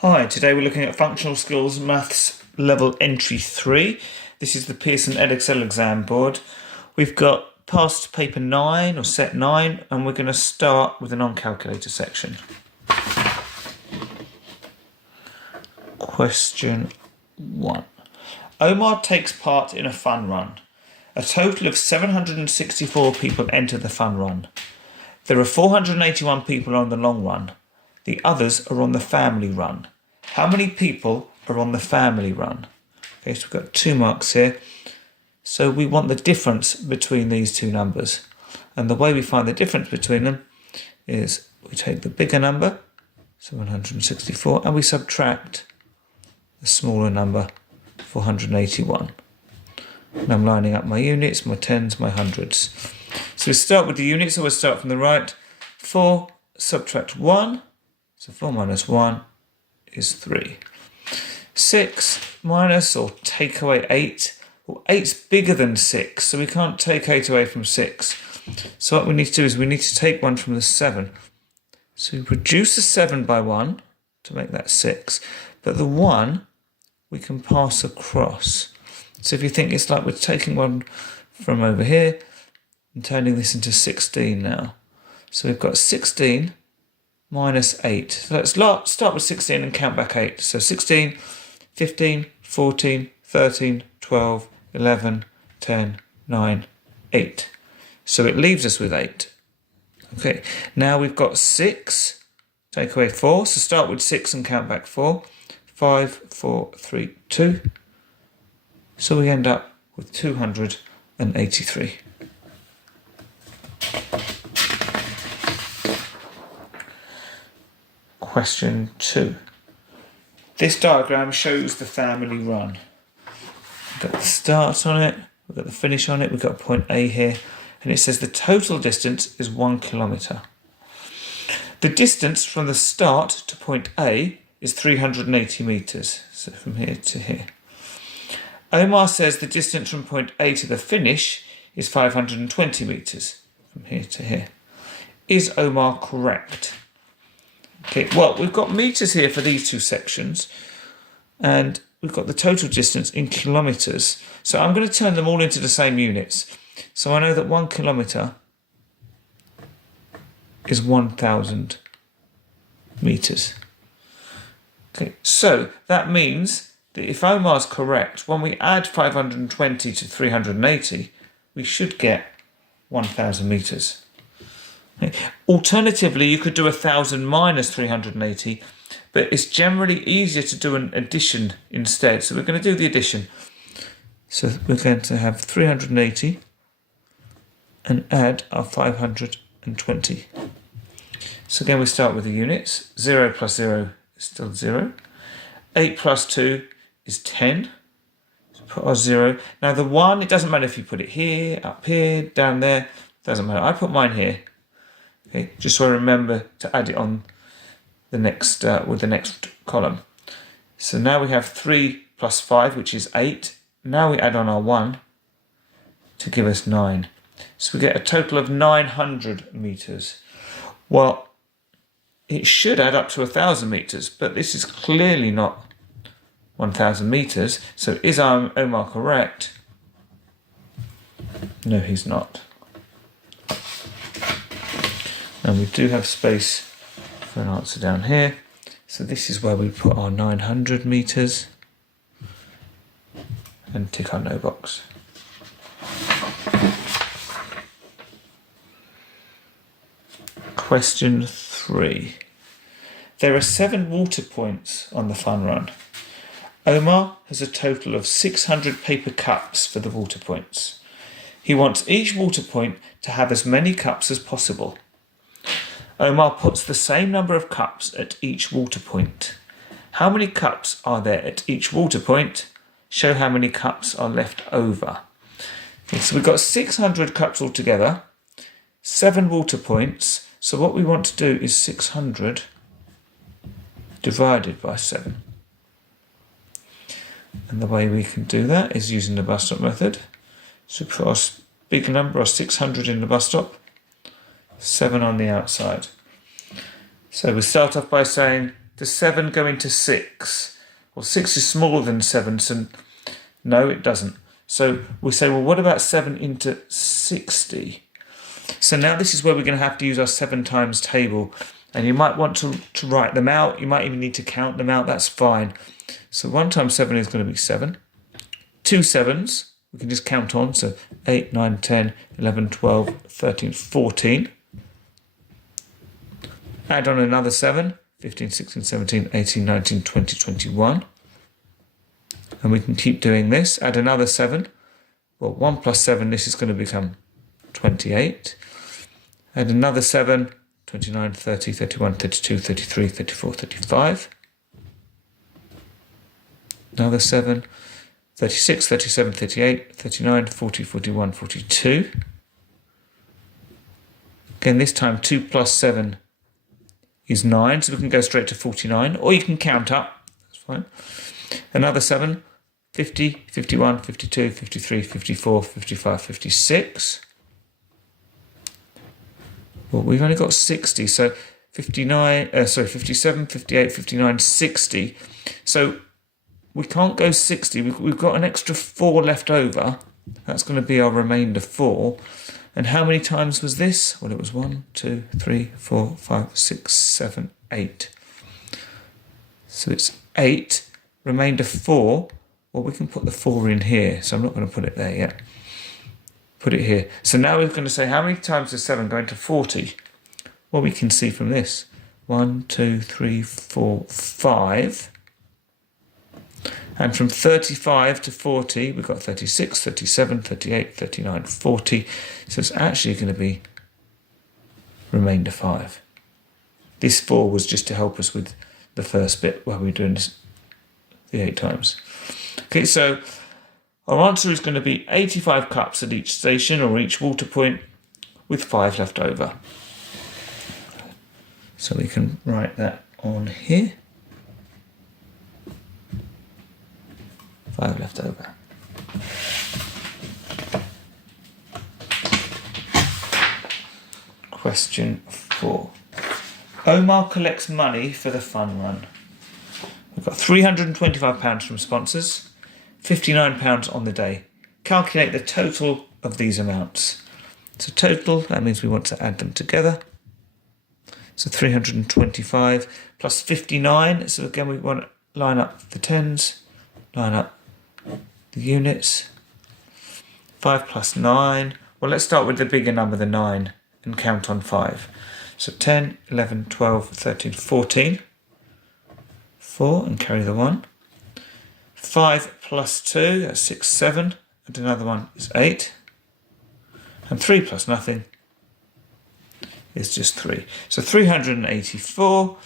Hi, today we're looking at Functional Skills Maths Level Entry 3. This is the Pearson Edexcel exam board. We've got past paper 9 or set 9 and we're going to start with a non-calculator section. Question 1. Omar takes part in a fun run. A total of 764 people enter the fun run. There are 481 people on the long run. The others are on the family run. How many people are on the family run? Okay, so we've got 2 marks here. So we want the difference between these two numbers. And the way we find the difference between them is we take the bigger number, 764, and we subtract the smaller number, 481. And I'm lining up my units, my tens, my hundreds. So we start with the units, so we'll start from the right. 4 subtract 1. So 4 minus 1 is 3. 6 minus or take away 8. Well, 8's bigger than 6, so we can't take 8 away from 6. So what we need to do is we need to take 1 from the 7. So we reduce the 7 by 1 to make that 6. But the 1 we can pass across. So if you think it's like we're taking 1 from over here and turning this into 16 now. So we've got 16 minus 8. So let's start with 16 and count back 8. So 16, 15, 14, 13, 12, 11, 10, 9, 8. So it leaves us with 8. Okay, now we've got 6, take away 4. So start with 6 and count back 4. 5, 4, 3, 2. So we end up with 283. Question 2. This diagram shows the family run. We've got the start on it, we've got the finish on it, we've got point A here, and it says the total distance is 1 kilometre. The distance from the start to point A is 380 metres, so from here to here. Omar says the distance from point A to the finish is 520 metres, from here to here. Is Omar correct? Okay, well, we've got metres here for these two sections, and we've got the total distance in kilometres. So I'm going to turn them all into the same units. So I know that 1 kilometre is 1,000 metres. Okay, so that means that if Omar's correct, when we add 520 to 380, we should get 1,000 metres. Okay. Alternatively, you could do 1,000 minus 380, but it's generally easier to do an addition instead. So we're going to do the addition. So we're going to have 380 and add our 520. So again, we start with the units. 0 plus 0 is still 0. 8 plus 2 is 10. So put our 0. Now the 1, it doesn't matter if you put it here, up here, down there. Doesn't matter. I put mine here. Okay, just so I remember to add it on the next with the next column. So now we have 3 plus 5, which is 8. Now we add on our 1 to give us 9. So we get a total of 900 metres. Well, it should add up to 1,000 metres, but this is clearly not 1,000 metres. So is Omar correct? No, he's not. And we do have space for an answer down here. So this is where we put our 900 metres and tick our no box. Question 3. There are 7 water points on the fun run. Omar has a total of 600 paper cups for the water points. He wants each water point to have as many cups as possible. Omar puts the same number of cups at each water point. How many cups are there at each water point? Show how many cups are left over. Okay, so we've got 600 cups altogether, 7 water points. So what we want to do is 600 divided by 7. And the way we can do that is using the bus stop method. So put our big number, our 600 in the bus stop, 7 on the outside. So we start off by saying does 7 go into 6? Well, 6 is smaller than 7, so no, it doesn't. So we say, well, what about 7 into 60? So now this is where we're going to have to use our 7 times table. And you might want to write them out. You might even need to count them out. That's fine. So 1 times 7 is going to be 7. 2 7s, we can just count on. So 8, 9, 10, 11, 12, 13, 14. Add on another 7. 15, 16, 17, 18, 19, 20, 21. And we can keep doing this. Add another 7. Well, 1 plus 7, this is going to become 28. Add another 7, 29, 30, 31, 32, 33, 34, 35. Another 7, 36, 37, 38, 39, 40, 41, 42. Again, this time 2 plus 7 is 9, so we can go straight to 49, or you can count up, that's fine. Another 7, 50, 51, 52, 53, 54, 55, 56. Well, we've only got 60, so 57, 58, 59, 60. So we can't go 60. We've got an extra 4 left over. That's going to be our remainder 4. And how many times was this? Well, it was 1, 2, 3, 4, 5, 6, 7, 8. So it's 8. Remainder 4. Well, we can put the 4 in here. So I'm not going to put it there yet. Put it here. So now we're going to say how many times does 7 go into 40? Well, we can see from this. 1, 2, 3, 4, 5. And from 35 to 40, we've got 36, 37, 38, 39, 40. So it's actually going to be remainder 5. This 4 was just to help us with the first bit while we're doing this, the 8 times. Okay, so our answer is going to be 85 cups at each station or each water point with 5 left over. So we can write that on here. 5 left over. Question 4. Omar collects money for the fun run. We've got £325 from sponsors, £59 on the day. Calculate the total of these amounts. So total, that means we want to add them together. So 325 plus 59. So again, we want to line up the tens, line up the units. 5 plus 9. Well, let's start with the bigger number, the 9, and count on 5. So 10, 11, 12, 13, 14. 4 and carry the 1. 5 plus 2, that's 6, 7. And another one is 8. And 3 plus nothing is just 3. So 384.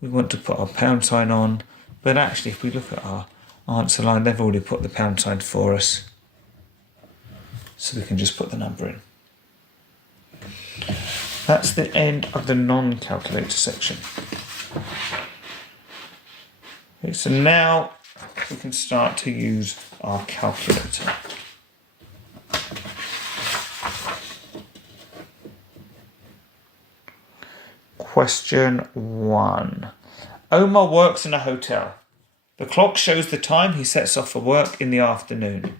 We want to put our pound sign on. But actually, if we look at our answer line, they've already put the pound sign for us. So we can just put the number in. That's the end of the non-calculator section. Okay, so now we can start to use our calculator. Question 1. Omar works in a hotel. The clock shows the time he sets off for work in the afternoon.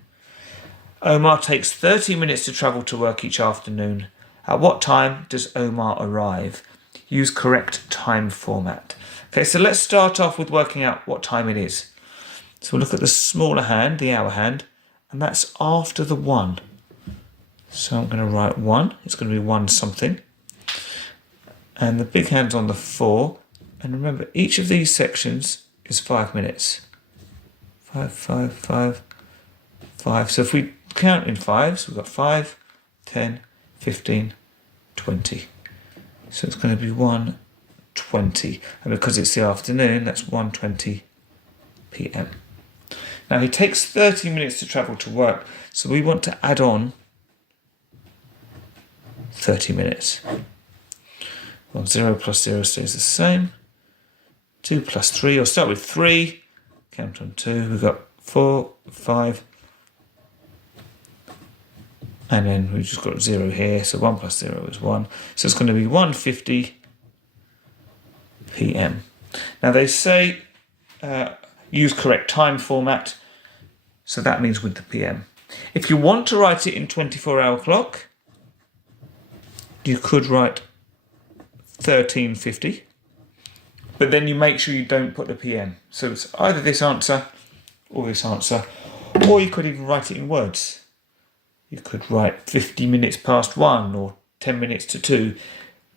Omar takes 30 minutes to travel to work each afternoon. At what time does Omar arrive? Use correct time format. Okay, so let's start off with working out what time it is. So we'll look at the smaller hand, the hour hand, and that's after the 1. So I'm going to write 1. It's going to be 1 something. And the big hand's on the 4. And remember, each of these sections is 5 minutes. 5, 5, 5, 5. So if we count in 5s, we've got 5, 10, 15, 20. So it's going to be 1:20. And because it's the afternoon, that's 1:20 p.m. Now he takes 30 minutes to travel to work. So we want to add on 30 minutes. Well, 0 plus 0 stays the same. 2 plus 3, or start with 3. Count on 2. We've got 4, 5. And then we've just got 0 here. So 1 plus 0 is 1. So it's going to be 1:50 p.m. Now they say use correct time format, so that means with the PM. If you want to write it in 24-hour clock, you could write 1350, but then you make sure you don't put the PM. So it's either this answer or this answer, or you could even write it in words. You could write 50 minutes past 1 or 10 minutes to 2,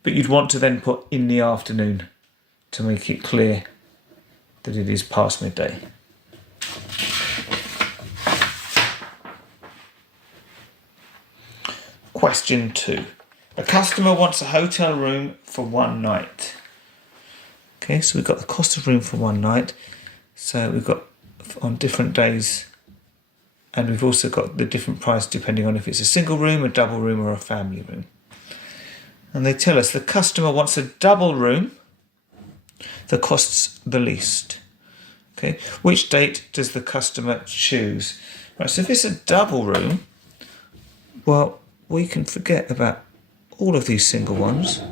but you'd want to then put in the afternoon to make it clear that it is past midday. Question 2. A customer wants a hotel room for one night. Okay, so we've got the cost of room for one night. So we've got on different days, and we've also got the different price depending on if it's a single room, a double room, or a family room. And they tell us the customer wants a double room that costs the least. Okay, which date does the customer choose? Right, so if it's a double room, well, we can forget about all of these single ones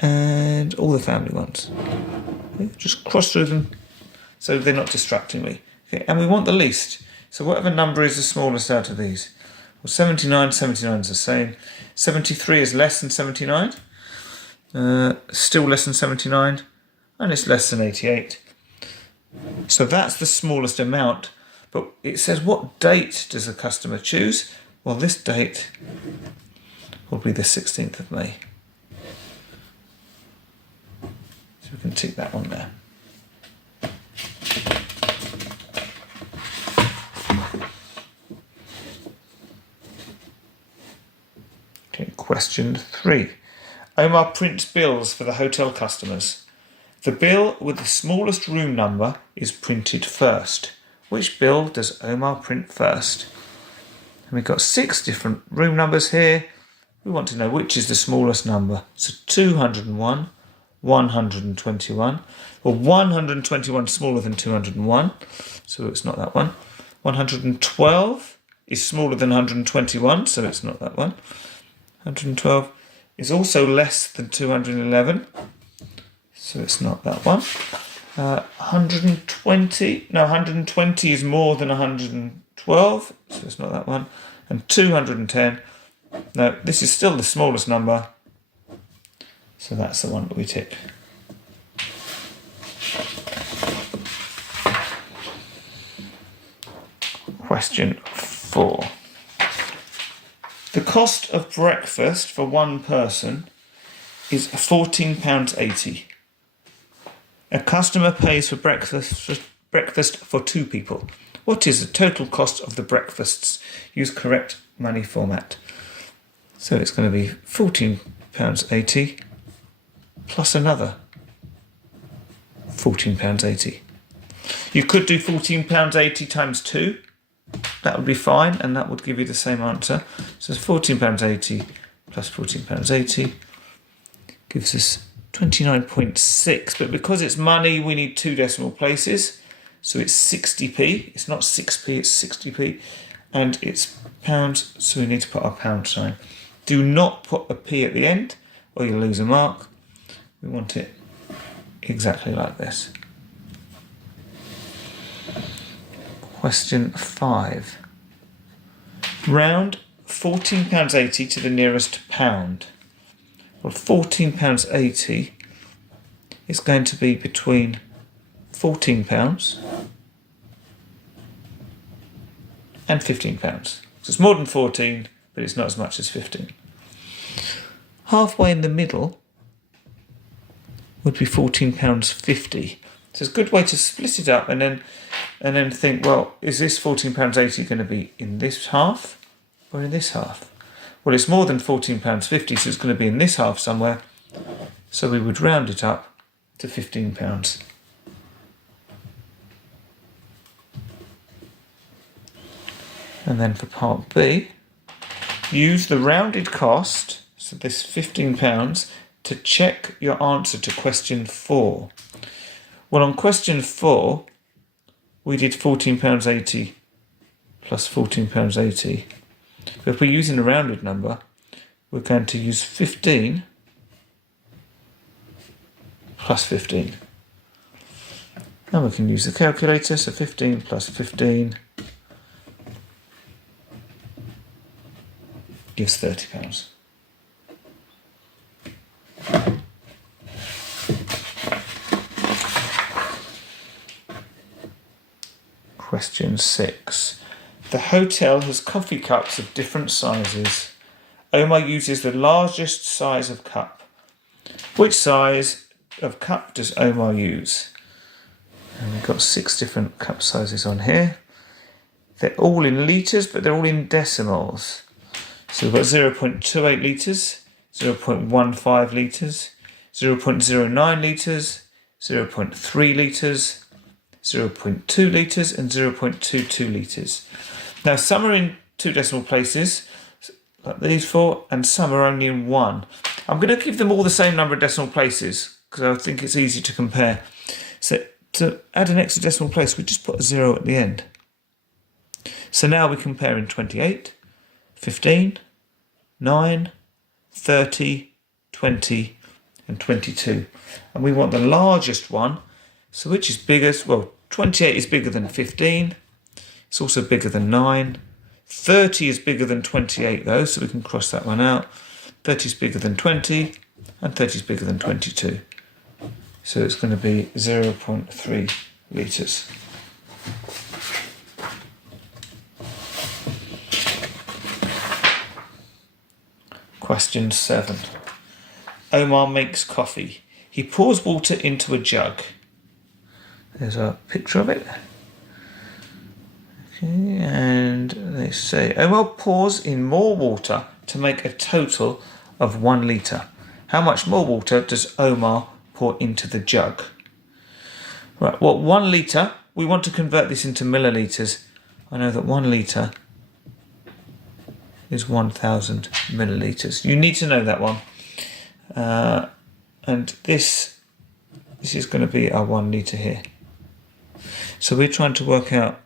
and all the family ones. Okay, just cross through them so they're not distracting me. Okay, and we want the least. So whatever number is the smallest out of these. Well, 79 is the same. 73 is less than 79. Still less than 79. And it's less than 88. So that's the smallest amount. But it says what date does the customer choose? Well, this date will be the 16th of May. So we can tick that one there. Okay, question 3. Omar prints bills for the hotel customers. The bill with the smallest room number is printed first. Which bill does Omar print first? And we've got 6 different room numbers here. We want to know which is the smallest number. So 201, 121. Well, 121 is smaller than 201, so it's not that one. 112 is smaller than 121, so it's not that one. 112 is also less than 211, so it's not that one. 120 is more than 112, so it's not that one. And 210, no, this is still the smallest number, so that's the one that we tick. Question 4. The cost of breakfast for one person is £14.80. A customer pays for breakfast for 2 people. What is the total cost of the breakfasts? Use correct money format. So it's going to be £14.80 plus another £14.80. You could do £14.80 times 2. That would be fine, and that would give you the same answer. So it's £14.80 plus £14.80 gives us 29.6. But because it's money, we need 2 decimal places. So it's 60p. It's not 6p, it's 60p. And it's pounds, so we need to put our pound sign. Do not put a p at the end, or you'll lose a mark. We want it exactly like this. Question 5. Round £14.80 to the nearest pound. Well, £14.80 is going to be between £14 and £15. So it's more than 14, but it's not as much as 15. Halfway in the middle would be £14.50. So it's a good way to split it up and then think, well, is this £14.80 going to be in this half or in this half? Well, it's more than £14.50, so it's going to be in this half somewhere. So we would round it up to £15. And then for part B, use the rounded cost, so this £15, to check your answer to question 4. Well, on question 4, we did £14.80 plus £14.80. But if we're using a rounded number, we're going to use 15 plus 15. And we can use the calculator, so 15 plus 15 gives £30. Question 6. The hotel has coffee cups of different sizes. Omar uses the largest size of cup. Which size of cup does Omar use? And we've got 6 different cup sizes on here. They're all in litres, but they're all in decimals. So we've got 0.28 litres, 0.15 litres, 0.09 litres, 0.3 litres, 0.2 litres and 0.22 litres. Now some are in 2 decimal places, like these 4, and some are only in 1. I'm going to give them all the same number of decimal places because I think it's easy to compare. So to add an extra decimal place, we just put a 0 at the end. So now we compare in 28, 15, 9, 30, 20 and 22. And we want the largest one. So which is biggest? Well, 28 is bigger than 15. It's also bigger than 9. 30 is bigger than 28 though, so we can cross that one out. 30 is bigger than 20 and 30 is bigger than 22. So it's going to be 0.3 litres. Question 7. Omar makes coffee. He pours water into a jug. There's a picture of it. Okay, and they say Omar pours in more water to make a total of 1 litre. How much more water does Omar pour into the jug? Right, well, 1 litre, we want to convert this into millilitres. I know that 1 litre is 1,000 millilitres. You need to know that one. And this is going to be our 1 litre here. So we're trying to work out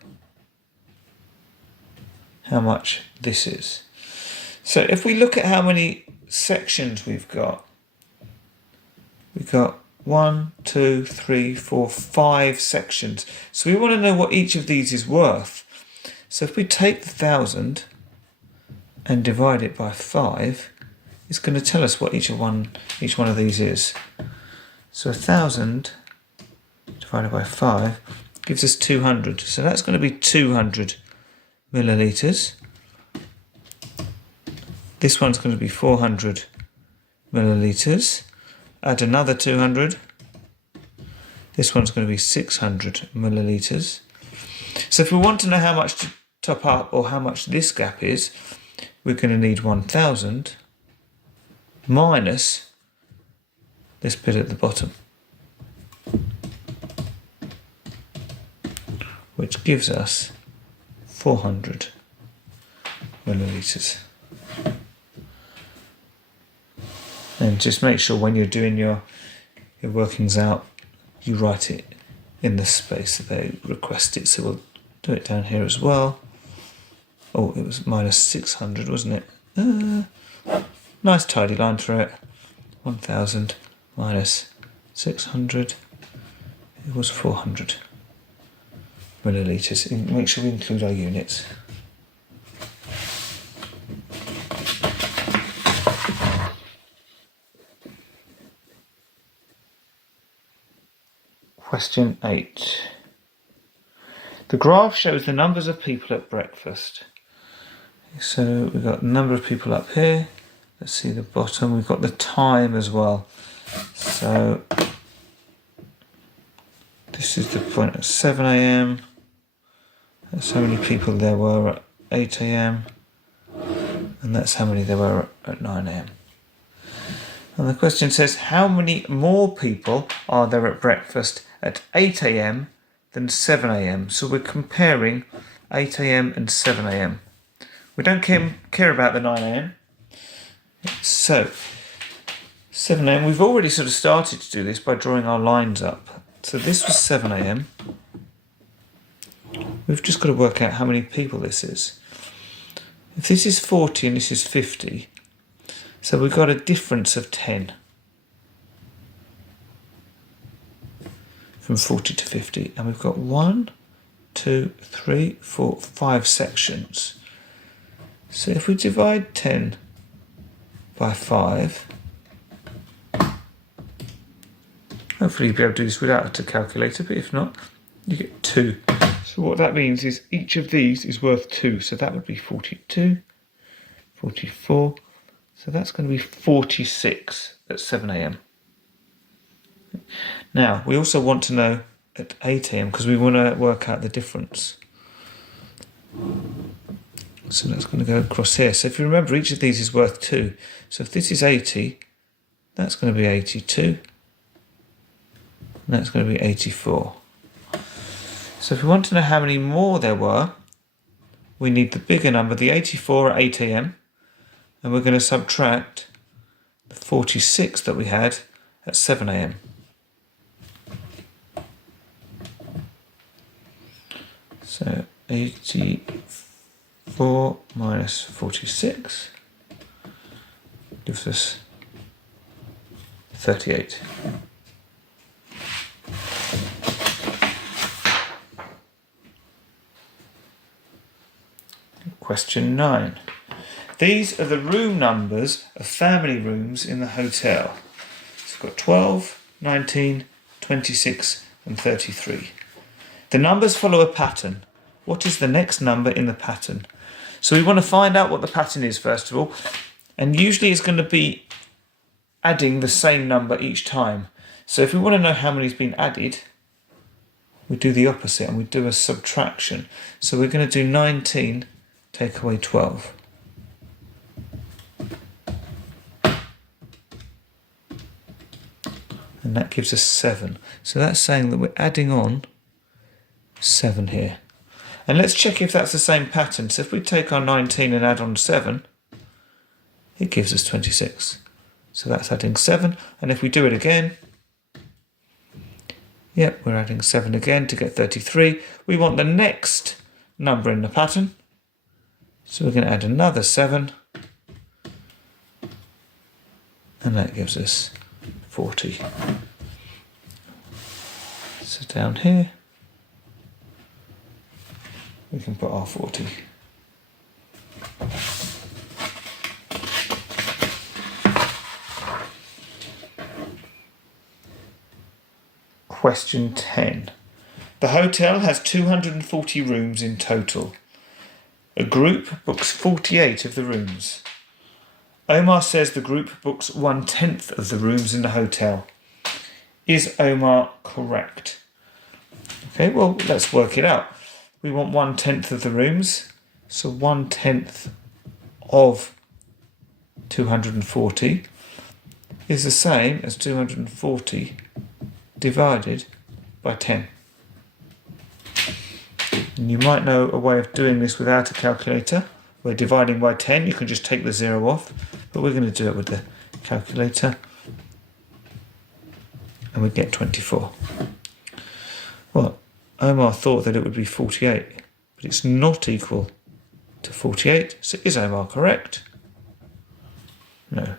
how much this is. So if we look at how many sections we've got 1, 2, 3, 4, 5 sections. So we want to know what each of these is worth. So if we take the 1,000 and divide it by 5, it's going to tell us what each one of these is. So 1,000 divided by 5 gives us 200. So that's going to be 200 millilitres. This one's going to be 400 millilitres. Add another 200. This one's going to be 600 millilitres. So if we want to know how much to top up or how much this gap is, we're going to need 1,000 minus this bit at the bottom, which gives us 400 millilitres. And just make sure when you're doing your workings out, you write it in the space that they request it. So we'll do it down here as well. Oh, it was minus 600, wasn't it? Nice tidy line through it. 1,000 minus 600. It was 400 millilitres. Make sure we include our units. Question 8. The graph shows the numbers of people at breakfast. So we've got the number of people up here. Let's see the bottom. We've got the time as well. So this is the point at 7 a.m. That's how many people there were at 8 a.m. And that's how many there were at 9 a.m. And the question says, how many more people are there at breakfast at 8 a.m. than 7 a.m. So we're comparing 8 a.m. and 7 a.m. We don't care about the 9 a.m. So 7 a.m. we've already sort of started to do this by drawing our lines up. So this was 7 a.m. We've just got to work out how many people this is. If this is 40 and this is 50, so we've got a difference of 10. from 40 to 50. And we've got 1, 2, 3, 4, 5 sections. So if we divide 10 by 5, hopefully you'll be able to do this without a calculator, but if not, you get 2. So what that means is each of these is worth 2. So that would be 42, 44. So that's going to be 46 at 7 a.m. Now, we also want to know at 8 a.m. because we want to work out the difference. So that's going to go across here. So if you remember, each of these is worth 2. So if this is 80, that's going to be 82. And that's going to be 84. So if we want to know how many more there were, we need the bigger number, the 84 at 8 a.m. And we're going to subtract the 46 that we had at 7 a.m. So 84 minus 46 gives us 38. Question 9. These are the room numbers of family rooms in the hotel. So we've got 12, 19, 26 and 33. The numbers follow a pattern. What is the next number in the pattern? So we want to find out what the pattern is first of all. And usually it's going to be adding the same number each time. So if we want to know how many's been added, we do the opposite and we do a subtraction. So we're going to do 19 take away 12. And that gives us 7. So that's saying that we're adding on 7 here. And let's check if that's the same pattern. So if we take our 19 and add on 7, it gives us 26. So that's adding 7. And if we do it again, yep, we're adding 7 again to get 33. We want the next number in the pattern. So we're going to add another 7. And that gives us 40. So down here, we can put our 40. Question 10. The hotel has 240 rooms in total. A group books 48 of the rooms. Omar says the group books 1/10 of the rooms in the hotel. Is Omar correct? Okay, well, let's work it out. We want 1/10 of the rooms. So 1/10 of 240 is the same as 240 divided by 10. And you might know a way of doing this without a calculator. We're dividing by 10, you can just take the 0 off, but we're going to do it with the calculator. And we get 24. Well, Omar thought that it would be 48, but it's not equal to 48. So is Omar correct? No.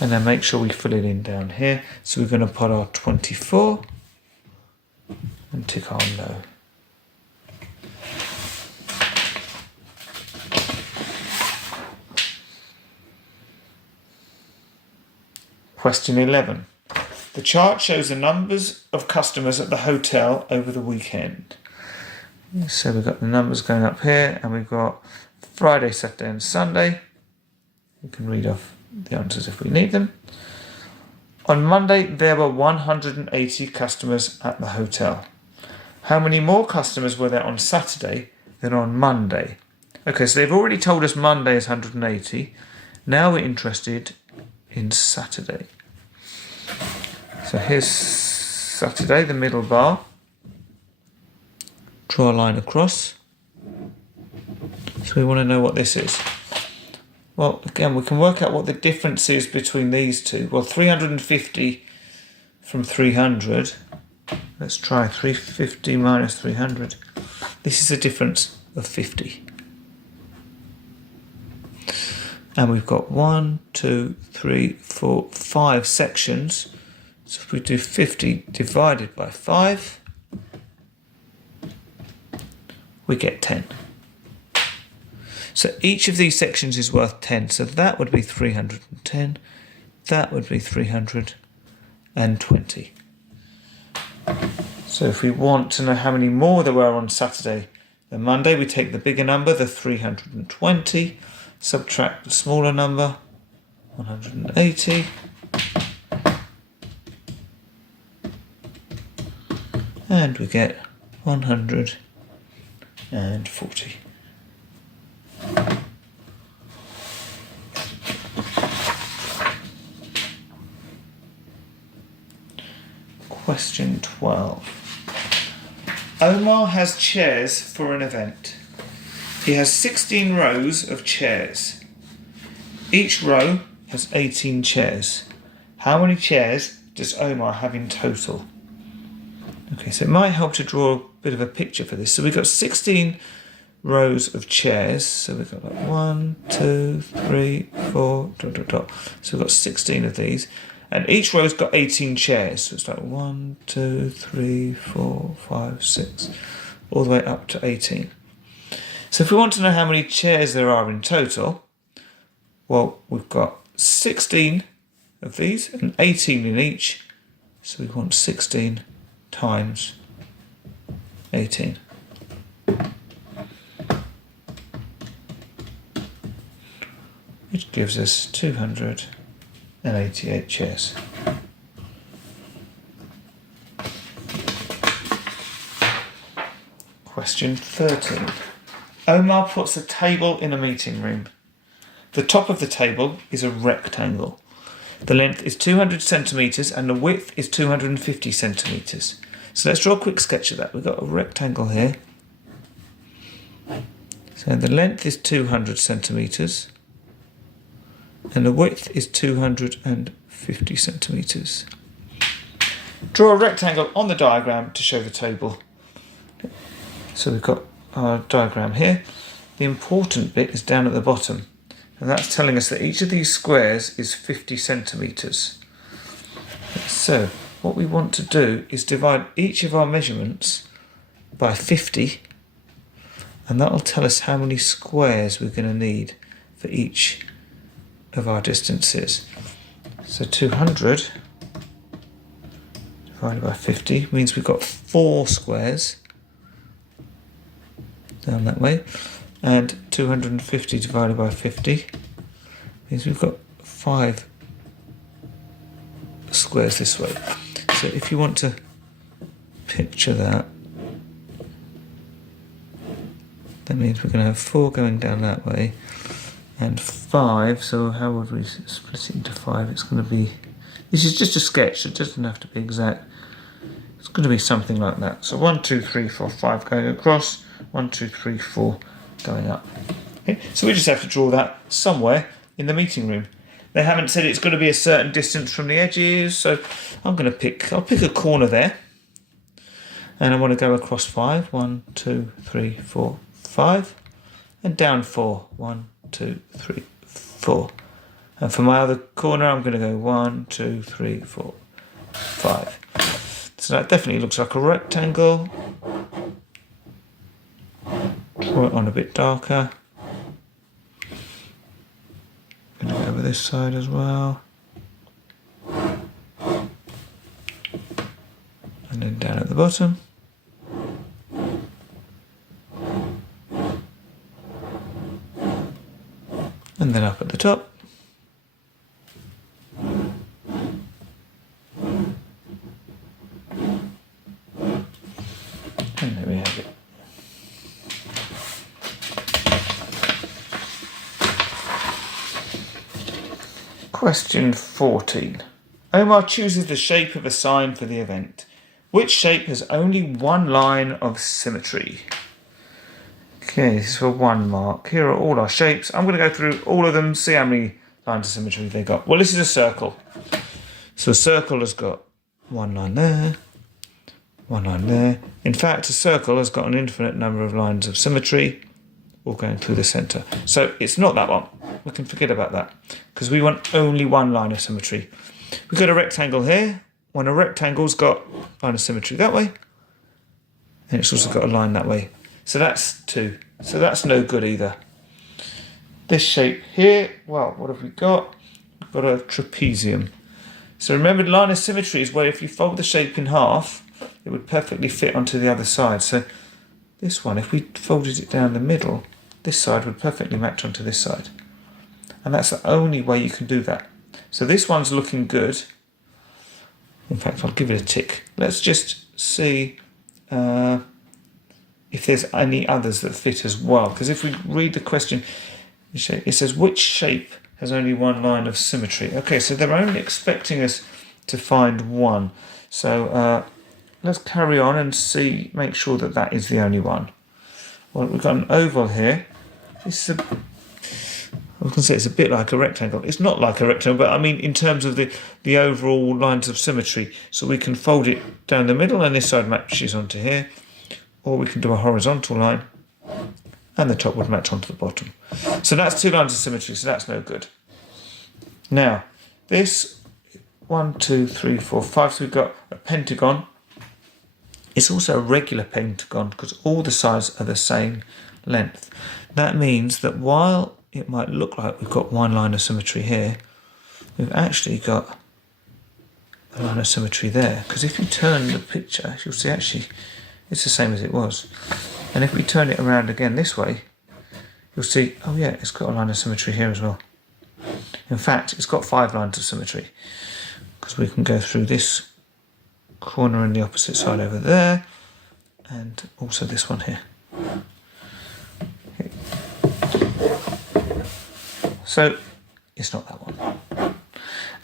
And then make sure we fill it in down here. So we're going to put our 24 and tick our no. Question 11. The chart shows the numbers of customers at the hotel over the weekend. So we've got the numbers going up here, and we've got Friday, Saturday and Sunday. We can read off the answers if we need them. On Monday, there were 180 customers at the hotel. How many more customers were there on Saturday than on Monday? Okay, so they've already told us Monday is 180. Now we're interested in Saturday. So here's Saturday, the middle bar. Draw a line across. So we want to know what this is. Well, again, we can work out what the difference is between these two. Well, 350 from 300. Let's try 350 minus 300. This is a difference of 50. And we've got 1, 2, 3, 4, 5 sections. So if we do 50 divided by 5, we get 10. So each of these sections is worth 10. So that would be 310. That would be 320. So if we want to know how many more there were on Saturday than Monday, we take the bigger number, the 320, subtract the smaller number, 180. And we get 140. Question 12. Omar has chairs for an event. He has 16 rows of chairs. Each row has 18 chairs. How many chairs does Omar have in total? Okay, so it might help to draw a bit of a picture for this. So we've got 16 rows of chairs. So we've got like 1, 2, 3, 4, ... So we've got 16 of these. And each row's got 18 chairs. So it's like 1, 2, 3, 4, 5, 6, all the way up to 18. So if we want to know how many chairs there are in total, well, we've got 16 of these and 18 in each. So we want 16 times 18. Which gives us 288 chairs. Question 13. Omar puts a table in a meeting room. The top of the table is a rectangle. The length is 200 centimetres and the width is 250 centimetres. So let's draw a quick sketch of that. We've got a rectangle here. So the length is 200 centimetres and the width is 250 centimetres. Draw a rectangle on the diagram to show the table. So we've got our diagram here. The important bit is down at the bottom, and that's telling us that each of these squares is 50 centimetres. So what we want to do is divide each of our measurements by 50, and that'll tell us how many squares we're going to need for each of our distances. So 200 divided by 50 means we've got 4 squares down that way, and 250 divided by 50 means we've got 5 squares this way. So if you want to picture that, that means we're going to have 4 going down that way and 5. So how would we split it into 5? It's going to be, this is just a sketch, so it doesn't have to be exact. It's going to be something like that. So 1, 2, 3, 4, 5 going across, 1, 2, 3, 4 going up. Okay? So we just have to draw that somewhere in the meeting room. They haven't said it's going to be a certain distance from the edges, so I'll pick a corner there, and I want to go across 5. 1, 2, 3, 4, 5, and down 4. 1, 2, 3, 4. And for my other corner, I'm going to go 1, 2, 3, 4, 5. So that definitely looks like a rectangle. Draw it on a bit darker. Going to go over this side as well. And then down at the bottom. And then up at the top. And there we have it. Question 14. Omar chooses the shape of a sign for the event. Which shape has only one line of symmetry? Okay, this is for 1 mark. Here are all our shapes. I'm going to go through all of them, see how many lines of symmetry they got. Well, this is a circle. So a circle has got 1 line there, 1 line there. In fact, a circle has got an infinite number of lines of symmetry, all going through the centre. So it's not that one. We can forget about that, because we want only 1 line of symmetry. We've got a rectangle here, when a rectangle's got line of symmetry that way, and it's also got a line that way. So that's 2. So that's no good either. This shape here, well, what have we got? We've got a trapezium. So remember, line of symmetry is where if you fold the shape in half, it would perfectly fit onto the other side. So this one, if we folded it down the middle, this side would perfectly match onto this side. And that's the only way you can do that. So this one's looking good. In fact, I'll give it a tick. Let's just see if there's any others that fit as well. Because if we read the question, it says, which shape has only one line of symmetry? Okay, so they're only expecting us to find one. So let's carry on and see, make sure that that is the only one. Well, we've got an oval here. This is I can say it's a bit like a rectangle. It's not like a rectangle, but I mean in terms of the overall lines of symmetry. So we can fold it down the middle and this side matches onto here. Or we can do a horizontal line and the top would match onto the bottom. So that's 2 lines of symmetry, so that's no good. Now, this 1, 2, 3, 4, 5, so we've got a pentagon. It's also a regular pentagon because all the sides are the same length. That means that while it might look like we've got one line of symmetry here, we've actually got a line of symmetry there. Because if you turn the picture, you'll see actually it's the same as it was. And if we turn it around again this way, you'll see, oh yeah, it's got a line of symmetry here as well. In fact, it's got 5 lines of symmetry because we can go through this corner and the opposite side over there, and also this one here. Okay. So it's not that one.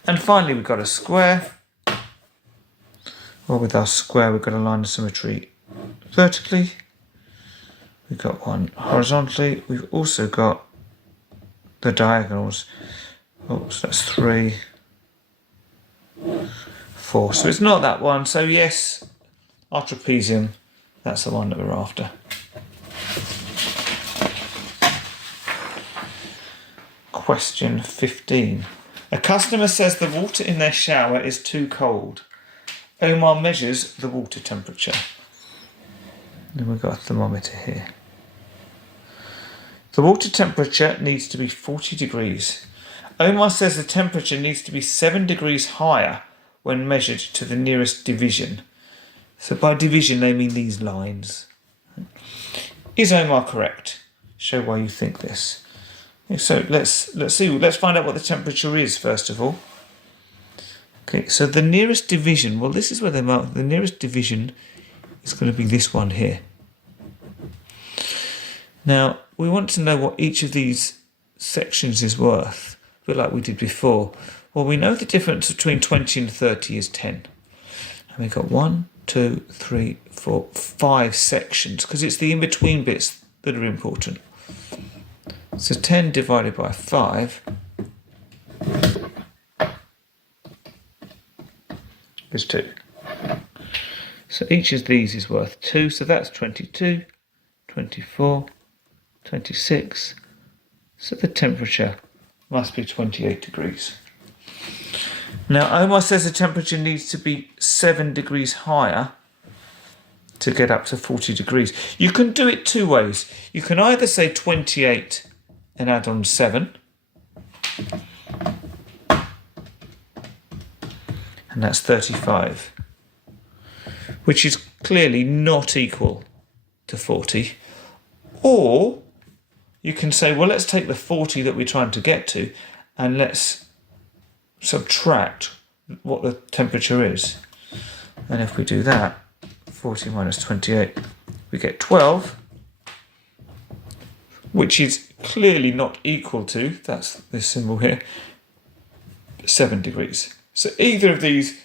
And finally, we've got a square. Well, with our square, we've got a line of symmetry vertically. We've got one horizontally. We've also got the diagonals. Oh, so that's 3, 4. So it's not that one. So yes, our trapezium, that's the one that we're after. Question 15. A customer says the water in their shower is too cold. Omar measures the water temperature. And we've got a thermometer here. The water temperature needs to be 40 degrees. Omar says the temperature needs to be 7 degrees higher when measured to the nearest division. So by division they mean these lines. Is Omar correct? Show why you think this. So let's find out what the temperature is first of all. Okay, so the nearest division, well this is where they mark the nearest division is going to be this one here. Now we want to know what each of these sections is worth, a bit like we did before. Well, we know the difference between 20 and 30 is 10. And we've got 1, 2, 3, 4, 5 sections because it's the in-between bits that are important. So 10 divided by 5 is 2. So each of these is worth 2, so that's 22, 24, 26. So the temperature must be 28 degrees. Now Omar says the temperature needs to be 7 degrees higher to get up to 40 degrees. You can do it 2 ways. You can either say 28 and add on 7. And that's 35. Which is clearly not equal to 40. Or you can say, well, let's take the 40 that we're trying to get to and let's subtract what the temperature is. And if we do that, 40 minus 28, we get 12, which is clearly not equal to, that's this symbol here, 7 degrees. So either of these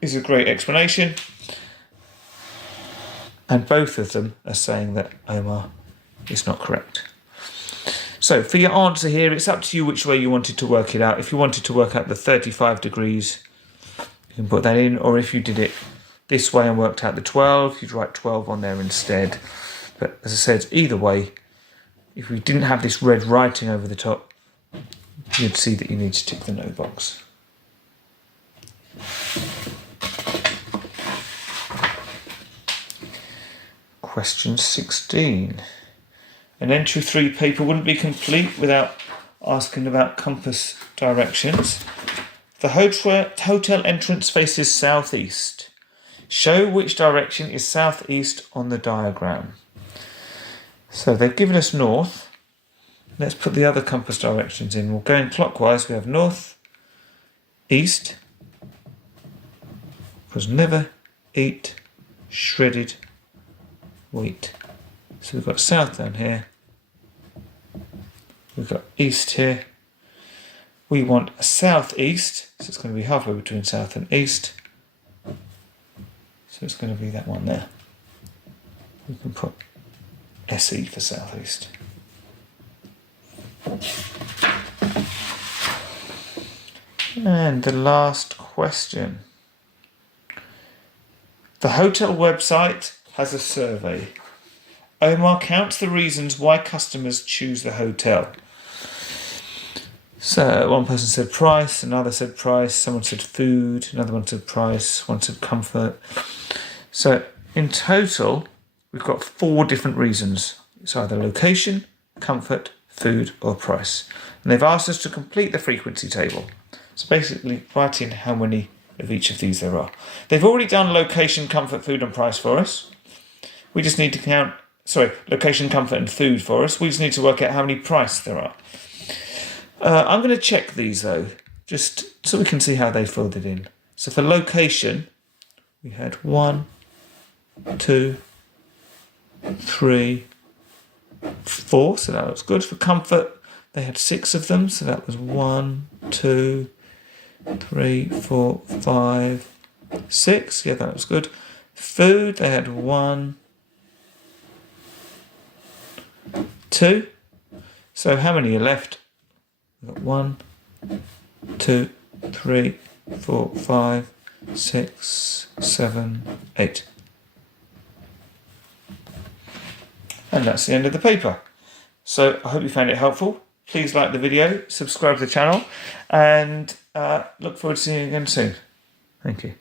is a great explanation. And both of them are saying that Omar is not correct. So for your answer here, it's up to you which way you wanted to work it out. If you wanted to work out the 35 degrees, you can put that in. Or if you did it this way and worked out the 12, you'd write 12 on there instead. But as I said, either way, if we didn't have this red writing over the top, you'd see that you need to tick the no box. question 16. An entry 3 paper wouldn't be complete without asking about compass directions. The hotel entrance faces southeast. Show which direction is southeast on the diagram. So they've given us north. Let's put the other compass directions in. We'll go in clockwise. We have north, east, because never eat shredded wheat. So we've got south down here. We've got east here. We want a southeast, so it's going to be halfway between south and east. So it's going to be that one there. We can put SE for southeast. And the last question. The hotel website has a survey. Omar counts the reasons why customers choose the hotel. So one person said price, another said price, someone said food, another one said price, one said comfort. So in total, we've got 4 different reasons. It's either location, comfort, food or price. And they've asked us to complete the frequency table. So basically write in how many of each of these there are. They've already done location, comfort, food and price for us. We just need to count, location, comfort and food for us. We just need to work out how many price there are. I'm going to check these though, just so we can see how they filled it in. So for location, we had 1, 2, 3, 4, so that was good. For comfort, they had 6 of them, so that was 1, 2, 3, 4, 5, 6. Yeah, that was good. Food, they had 1, 2. So how many are left? We've got 1, 2, 3, 4, 5, 6, 7, 8. And that's the end of the paper. So I hope you found it helpful. Please like the video, subscribe to the channel, and look forward to seeing you again soon. Thank you.